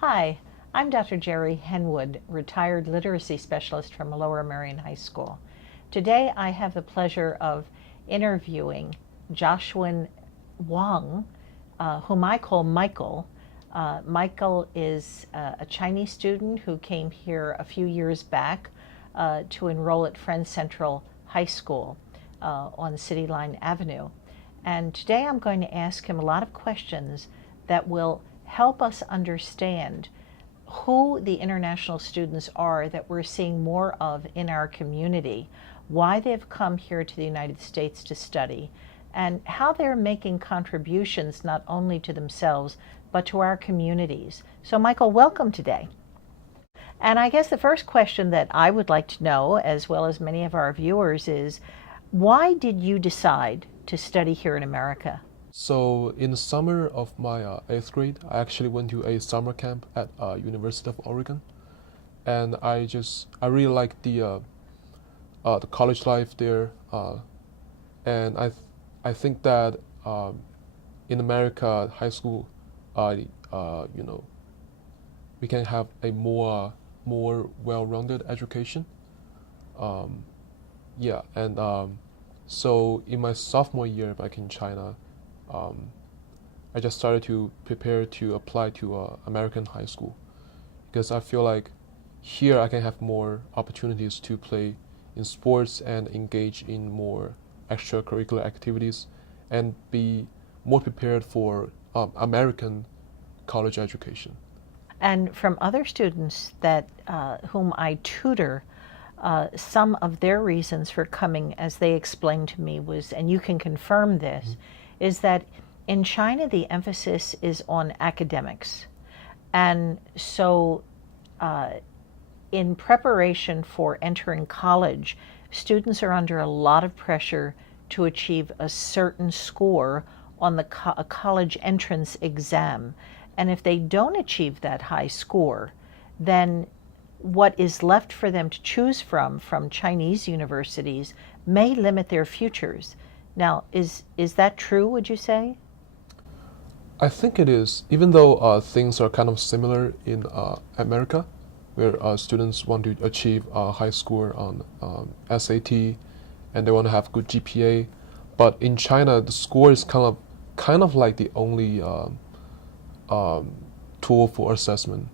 Hi, I'm Dr. Gerry Henwood, retired literacy specialist from Lower Merion High School. Today I have the pleasure of interviewing Zhexuan Huang, whom I call Michael. Michael is a Chinese student who came here a few years back to enroll at Friends Central High School on City Line Avenue. And today I'm going to ask him a lot of questions that will help us understand who the international students are that we're seeing more of in our community, why they've come here to the United States to study, and how they're making contributions not only to themselves, but to our communities. So Michael, welcome today. And I guess the first question that I would like to know, as well as many of our viewers, is why did you decide to study here in America? So in the summer of my 8th grade, I actually went to a summer camp at University of Oregon, and I really liked the college life there, and I think that in America high school, we can have a more well-rounded education. So in my sophomore year back in China, I just started to prepare to apply to American high school, because I feel like here I can have more opportunities to play in sports and engage in more extracurricular activities and be more prepared for American college education. And from other students that whom I tutor, some of their reasons for coming, as they explained to me, was, and you can confirm this, is that in China the emphasis is on academics. And so in preparation for entering college, students are under a lot of pressure to achieve a certain score on the college entrance exam. And if they don't achieve that high score, then what is left for them to choose from Chinese universities may limit their futures. Now, is that true, would you say? I think it is, even though things are kind of similar in America, where students want to achieve a high score on SAT, and they want to have good GPA. But in China, the score is kind of like the only tool for assessment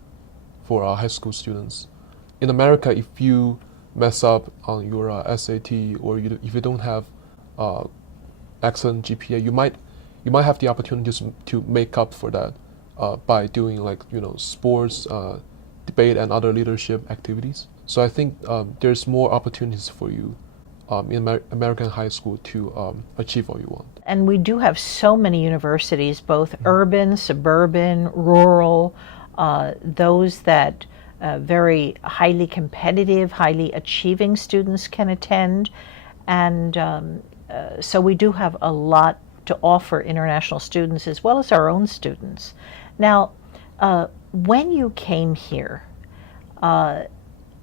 for high school students. In America, if you mess up on your SAT, or if you don't have excellent GPA, you might have the opportunity to make up for that by doing sports, debate, and other leadership activities. So I think there's more opportunities for you in American high school to achieve what you want. And we do have so many universities, both urban, suburban, rural, those that very highly competitive, highly achieving students can attend. And so we do have a lot to offer international students as well as our own students. Now, when you came here,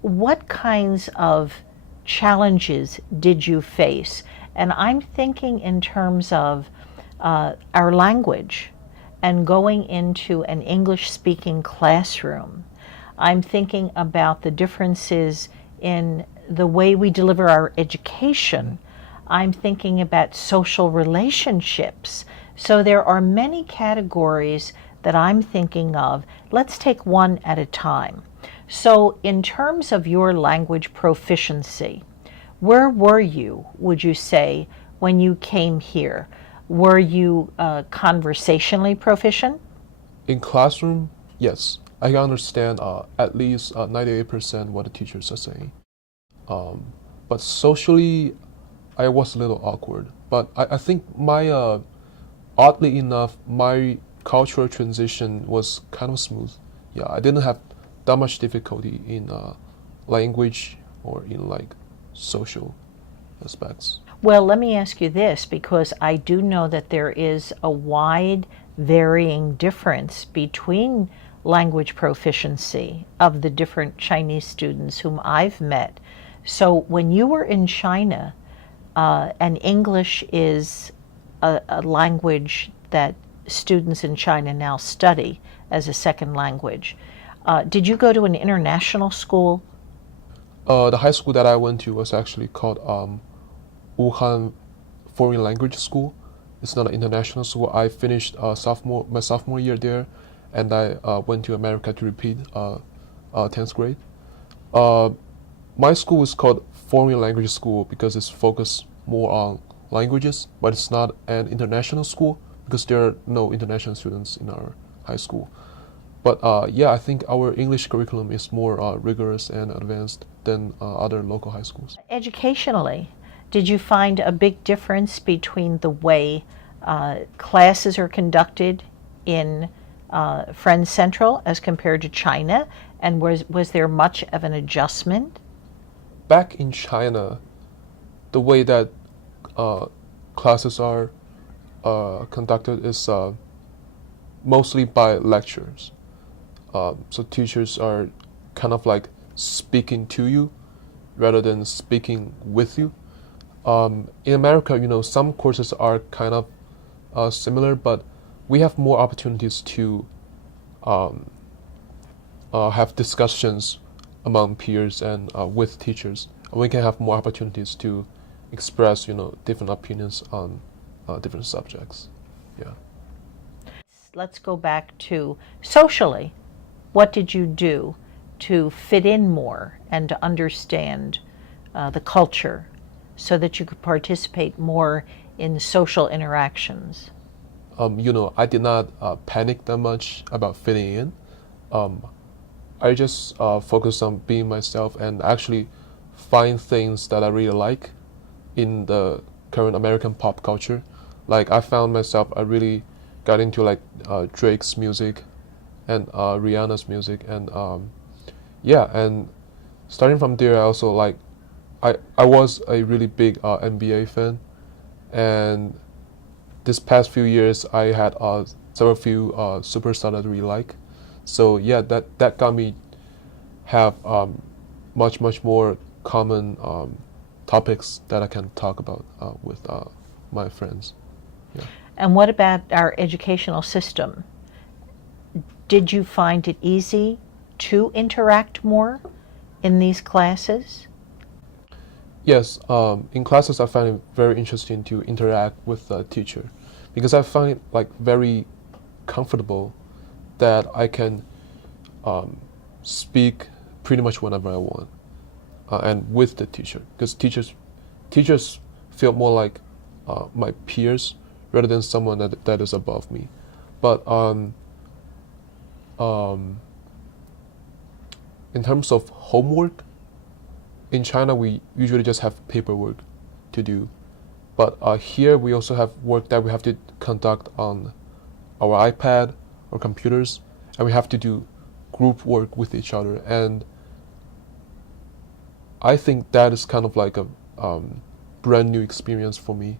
what kinds of challenges did you face? And I'm thinking in terms of our language and going into an English-speaking classroom. I'm thinking about the differences in the way we deliver our education. I'm thinking about social relationships. So there are many categories that I'm thinking of. Let's take one at a time. So in terms of your language proficiency, where were you, would you say, when you came here? Were you conversationally proficient? In classroom, yes. I can understand at least 98% what the teachers are saying. But socially, I was a little awkward. But I think oddly enough, my cultural transition was kind of smooth. Yeah, I didn't have that much difficulty in language or in social aspects. Well, let me ask you this, because I do know that there is a wide varying difference between language proficiency of the different Chinese students whom I've met. So when you were in China, and English is a language that students in China now study as a second language. Did you go to an international school? The high school that I went to was actually called Wuhan Foreign Language School. It's not an international school. I finished my sophomore year there, and I went to America to repeat 10th grade. My school is called Foreign Language School because it's focused more on languages, but it's not an international school because there are no international students in our high school. But yeah, I think our English curriculum is more rigorous and advanced than other local high schools. Educationally, did you find a big difference between the way classes are conducted in Friends Central as compared to China? And was there much of an adjustment? Back in China, the way that classes are conducted is mostly by lectures. So teachers are kind of like speaking to you rather than speaking with you. In America, some courses are kind of similar, but we have more opportunities to have discussions among peers and with teachers. We can have more opportunities to express, different opinions on different subjects. Yeah. Let's go back to socially. What did you do to fit in more and to understand the culture so that you could participate more in social interactions? I did not panic that much about fitting in. I just focused on being myself and actually find things that I really like in the current American pop culture. Like I found myself, I really got into like Drake's music and Rihanna's music, and yeah, and starting from there, I also like I was a really big NBA fan, and this past few years I had several few superstars that I really like. So yeah, that got me have much more common topics that I can talk about with my friends. Yeah. And what about our educational system? Did you find it easy to interact more in these classes? Yes, in classes I find it very interesting to interact with the teacher because I find it like very comfortable that I can speak pretty much whenever I want and with the teacher, because teachers feel more like my peers rather than someone that is above me. But in terms of homework, in China we usually just have paperwork to do, but here we also have work that we have to conduct on our iPad or computers, and we have to do group work with each other. And I think that is kind of like a brand new experience for me,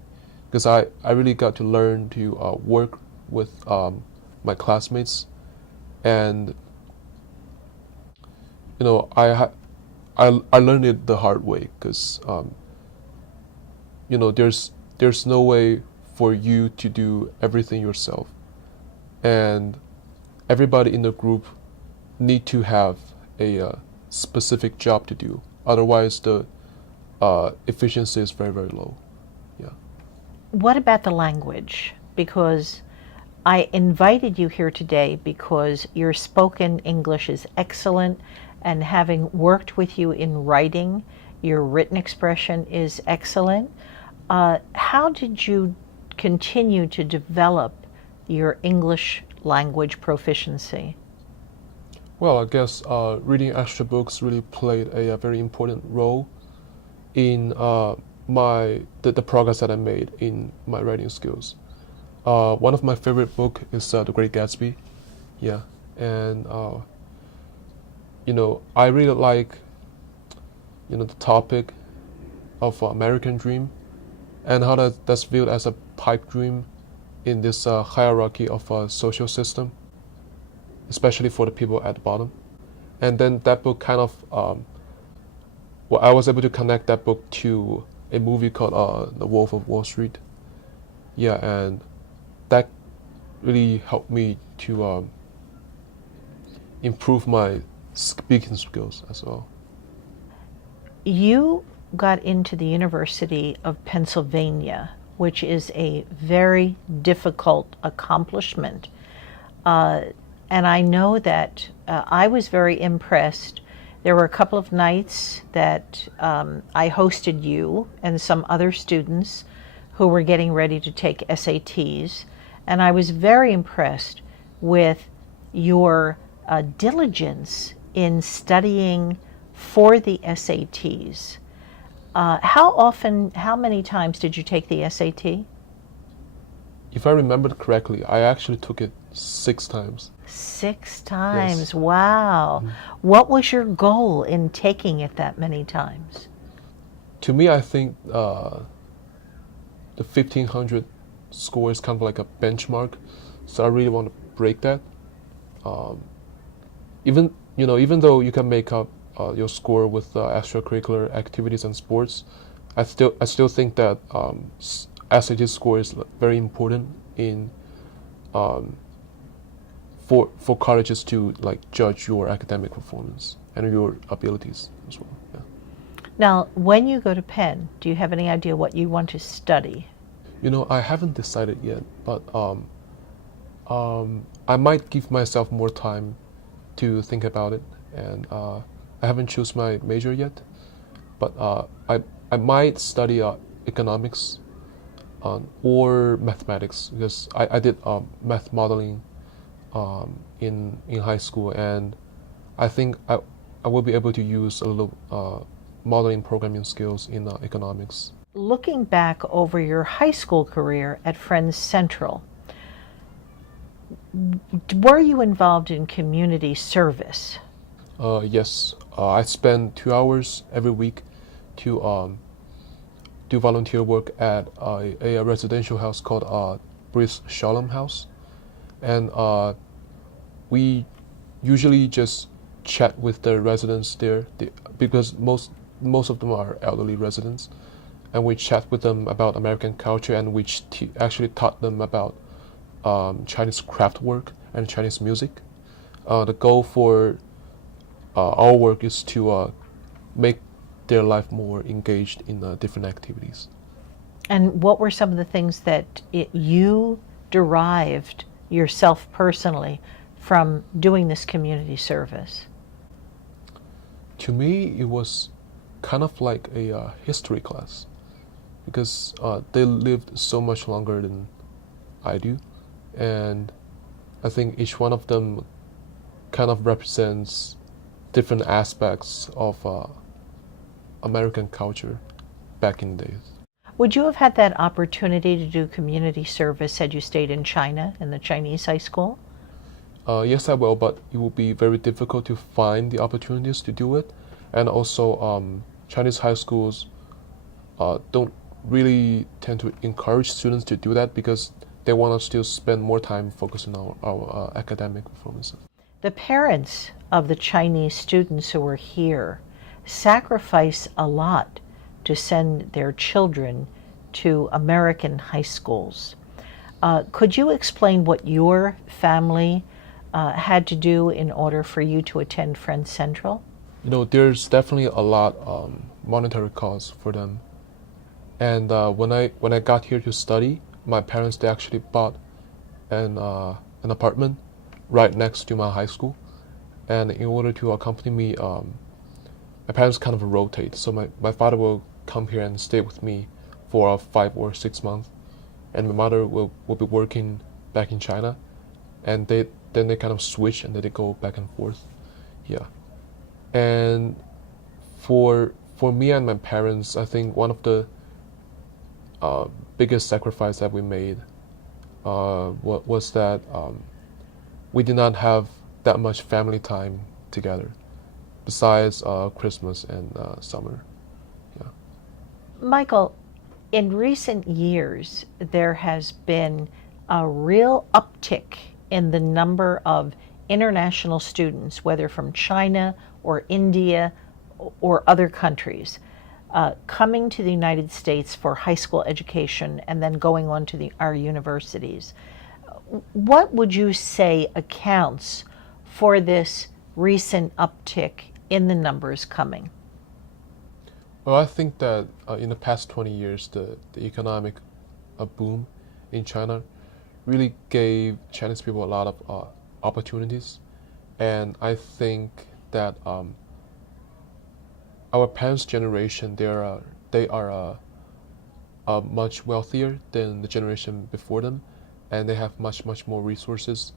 because I really got to learn to work with my classmates, and I learned it the hard way, because there's no way for you to do everything yourself, and everybody in the group need to have a specific job to do. Otherwise, the efficiency is very low. Yeah. What about the language? Because I invited you here today because your spoken English is excellent, and having worked with you in writing, your written expression is excellent. How did you continue to develop your English language proficiency? Well, I guess reading extra books really played a very important role in the progress that I made in my writing skills. One of my favorite book is The Great Gatsby. Yeah, and I really like the topic of American dream and how that's viewed as a pipe dream in this hierarchy of a social system, especially for the people at the bottom. And then that book kind of, I was able to connect that book to a movie called The Wolf of Wall Street. Yeah, and that really helped me to improve my speaking skills as well. You got into the University of Pennsylvania, which is a very difficult accomplishment. And I know that I was very impressed. There were a couple of nights that I hosted you and some other students who were getting ready to take SATs, and I was very impressed with your diligence in studying for the SATs. How many times did you take the SAT? If I remembered correctly, I actually took it 6 times. 6 times, Yes. wow. What was your goal in taking it that many times? To me, I think the 1500 score is kind of like a benchmark, so I really want to break that. Even though you can make up your score with extracurricular activities and sports, I still think that SAT score is very important in for colleges to like judge your academic performance and your abilities as well. Yeah. Now, when you go to Penn, do you have any idea what you want to study? I haven't decided yet, but I might give myself more time to think about it, and I haven't chosen my major yet, but I might study economics or mathematics, because I did math modeling in high school, and I think I will be able to use a little modeling programming skills in economics. Looking back over your high school career at Friends Central, were you involved in community service? Yes, I spend 2 hours every week to do volunteer work at a residential house called Bris Shalom House, and we usually just chat with the residents there, because most of them are elderly residents, and we chat with them about American culture, and we actually taught them about Chinese craft work and Chinese music. The goal for our work is to make their life more engaged in different activities. And what were some of the things that you derived yourself personally from doing this community service? To me, it was kind of like a history class, because they lived so much longer than I do, and I think each one of them kind of represents different aspects of American culture back in the days. Would you have had that opportunity to do community service had you stayed in China, in the Chinese high school? Yes, I will, but it will be very difficult to find the opportunities to do it, and also Chinese high schools don't really tend to encourage students to do that, because they want to still spend more time focusing on our academic performances. The parents of the Chinese students who were here sacrifice a lot to send their children to American high schools. Could you explain what your family had to do in order for you to attend Friends Central? There's definitely a lot monetary costs for them, and when I got here to study, my parents, they actually bought an apartment right next to my high school, and in order to accompany me, my parents kind of rotate. So my father will come here and stay with me for 5 or 6 months, and my mother will be working back in China, and then they kind of switch, and then they go back and forth. Yeah. And for me and my parents, I think one of the biggest sacrifice that we made was that we did not have that much family time together, besides Christmas and summer. Yeah. Michael, in recent years, there has been a real uptick in the number of international students, whether from China or India or other countries. coming to the United States for high school education and then going on to our universities. What would you say accounts for this recent uptick in the numbers coming? Well, I think that in the past 20 years, the economic boom in China really gave Chinese people a lot of opportunities. And I think that our parents' generation, they are much wealthier than the generation before them, and they have much more resources.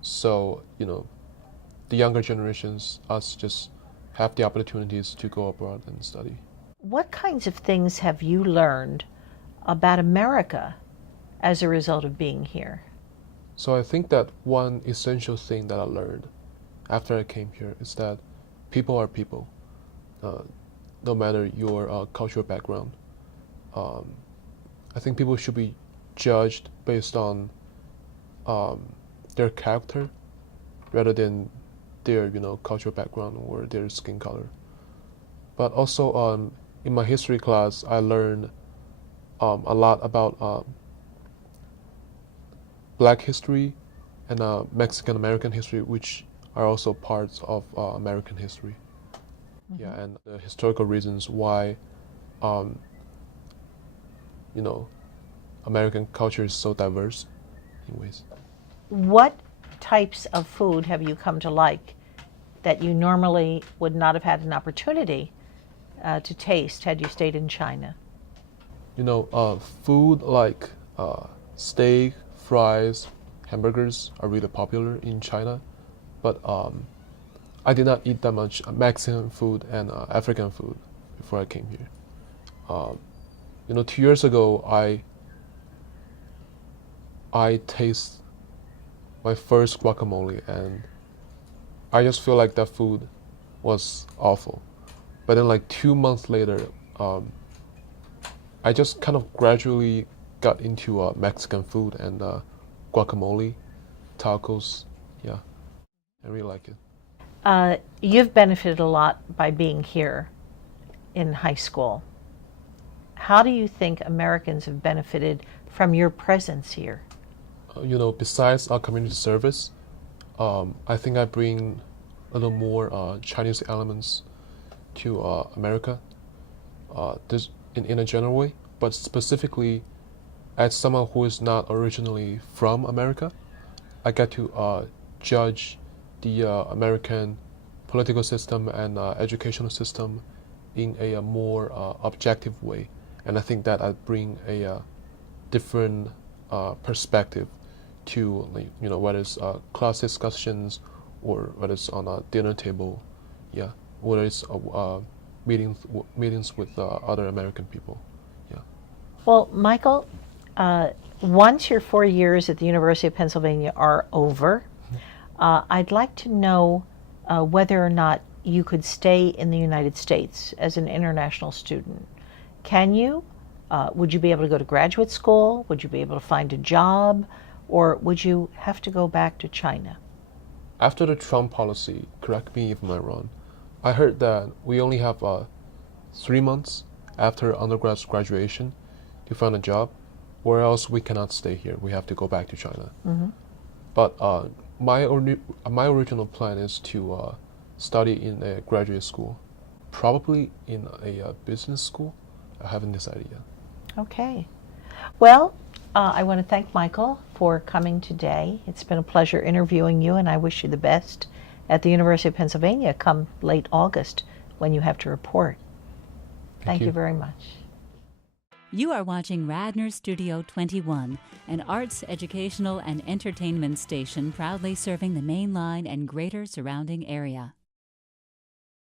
So, the younger generations, us, just have the opportunities to go abroad and study. What kinds of things have you learned about America as a result of being here? So I think that one essential thing that I learned after I came here is that people are people, no matter your cultural background. I think people should be judged based on their character rather than their cultural background or their skin color. But also in my history class, I learned a lot about Black history and Mexican American history, which are also parts of American history. Mm-hmm. Yeah, and the historical reasons why American culture is so diverse in ways. What types of food have you come to like that you normally would not have had an opportunity to taste had you stayed in China? Food like steak, fries, hamburgers are really popular in China, but I did not eat that much Mexican food and African food before I came here. 2 years ago, I tasted my first guacamole, and I just feel like that food was awful. But then, like 2 months later, I just kind of gradually got into Mexican food and guacamole, tacos. Yeah, I really like it. You've benefited a lot by being here in high school. How do you think Americans have benefited from your presence here? Besides our community service, I think I bring a little more Chinese elements to America, this in a general way, but specifically as someone who is not originally from America, I get to judge the American political system and educational system in a more objective way. And I think that I bring a different perspective to, whether it's class discussions or whether it's on a dinner table, yeah, whether it's meetings with other American people, yeah. Well, Michael, once your 4 years at the University of Pennsylvania are over, I'd like to know whether or not you could stay in the United States as an international student. Can you? Would you be able to go to graduate school? Would you be able to find a job? Or would you have to go back to China? After the Trump policy, correct me if I'm wrong, I heard that we only have 3 months after undergrad graduation to find a job, or else we cannot stay here. We have to go back to China. Mm-hmm. But my original plan is to study in a graduate school, probably in a business school. I haven't decided yet. Okay. Well, I want to thank Michael for coming today. It's been a pleasure interviewing you, and I wish you the best at the University of Pennsylvania come late August when you have to report. Thank you very much. You are watching Radnor Studio 21, an arts, educational, and entertainment station proudly serving the main line and greater surrounding area.